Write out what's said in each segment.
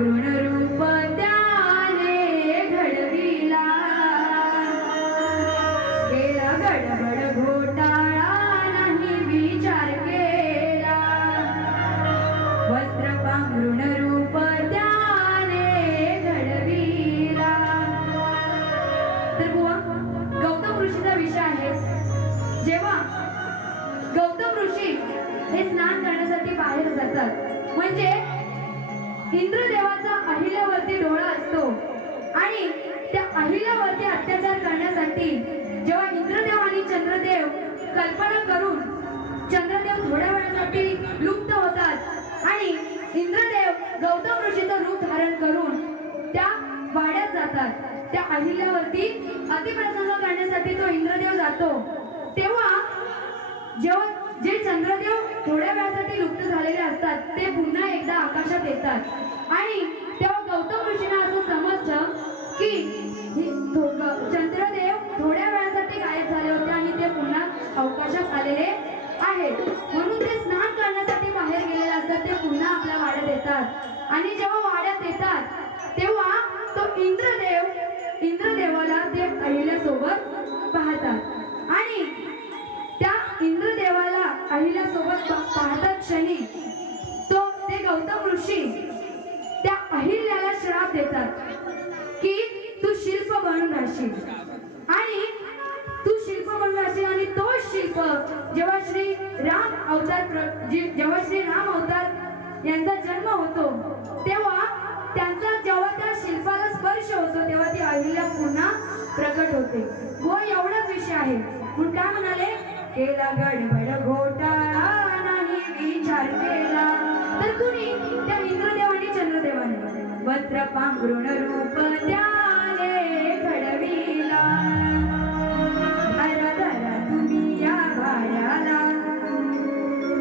पांघरुण रूप त्याने घडविला. केला गडबड घोटाळा नाही विचार केला. वस्त्र पांघरुण रूप त्याने घडविला. तर बुवा गौतम ऋषीचा विषय आहे. जेव्हा गौतम ऋषी हे स्नान करण्यासाठी बाहेर जातात म्हणजे इंद्रदेवाचा अहिल्यावरती डोळा असतो. आणि त्या अहिल्यावरती अत्याचार करण्यासाठी जेव्हा इंद्रदेव आणि चंद्रदेव कल्पना करून चंद्रदेव थोड्या वेळासाठी लुप्त होतात आणि इंद्रदेव गौतम ऋषीचं रूप धारण करून त्या वाड्यात जातात. त्या अहिल्यावरती अतिप्रसंग करण्यासाठी तो इंद्रदेव जातो. तेव्हा जेव्हा जे चंद्रदेव थोड्या वेळासाठी लुप्त असतात ते पुन्हा एकदा आकाशात येतात. आणि तेव्हा गौतम ऋषींना असं समजलं की चंद्रदेव थोड्या वेळासाठी गायब झाले होते आणि ते पुन्हा अवकाशात आलेले आहेत. म्हणून ते स्नान करण्यासाठी बाहेर गेलेले असतात ते पुन्हा आपल्या वाड्यात येतात. आणि जेव्हा वाड्यात येतात तेव्हा तो इंद्रदेव इंद्रदेवाला ते अहिल्यासोबत पाहतात. आणि त्या इंद्रदेवाला अहिल्यासोबत बनून राहशील आणि तू शिल्प बनून राहशील आणि तो शिल्प जेव्हा श्री राम अवतार प्र- जे- जेव्हा श्री राम अवतार यांचा जन्म होतो तेव्हा त्यांचा जेव्हा त्या शिल्पाला स्पर्श होतो तेव्हा ती अहिल्या पुन्हा प्रकट होते. हो एवढाच विषय आहे. म्हणून काय म्हणाले? केला गडबड घोटाळा नाही विचार केला तर कुणी? त्या इंद्रदेवाने चंद्रदेवाने. वस्त्र पांघरुण रूप त्या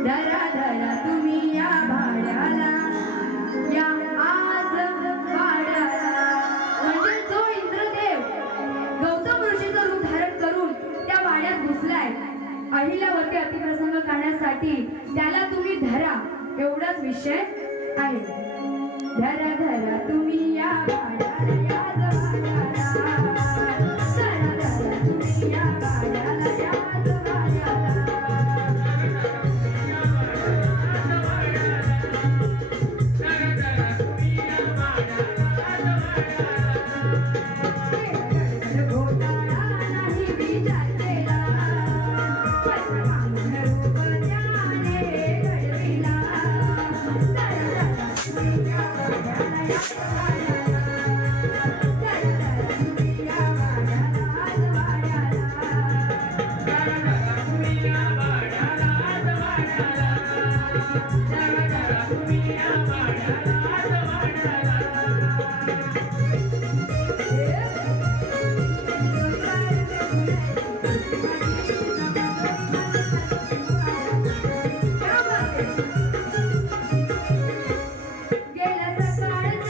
धरा धरा तुम्ही या भाड्याला. या आज भाड्याला. म्हणजे जो इंद्रदेव गौतम ऋषीचं रूप धारण करून त्या वाड्यात घुसलाय अहिल्यावरती अतिप्रसंग करण्यासाठी त्याला तुम्ही धरा एवढाच विषय आहे. धरा धरा तुम्ही या भाड्याला या भाड्याला. गेल्या सकाळच्या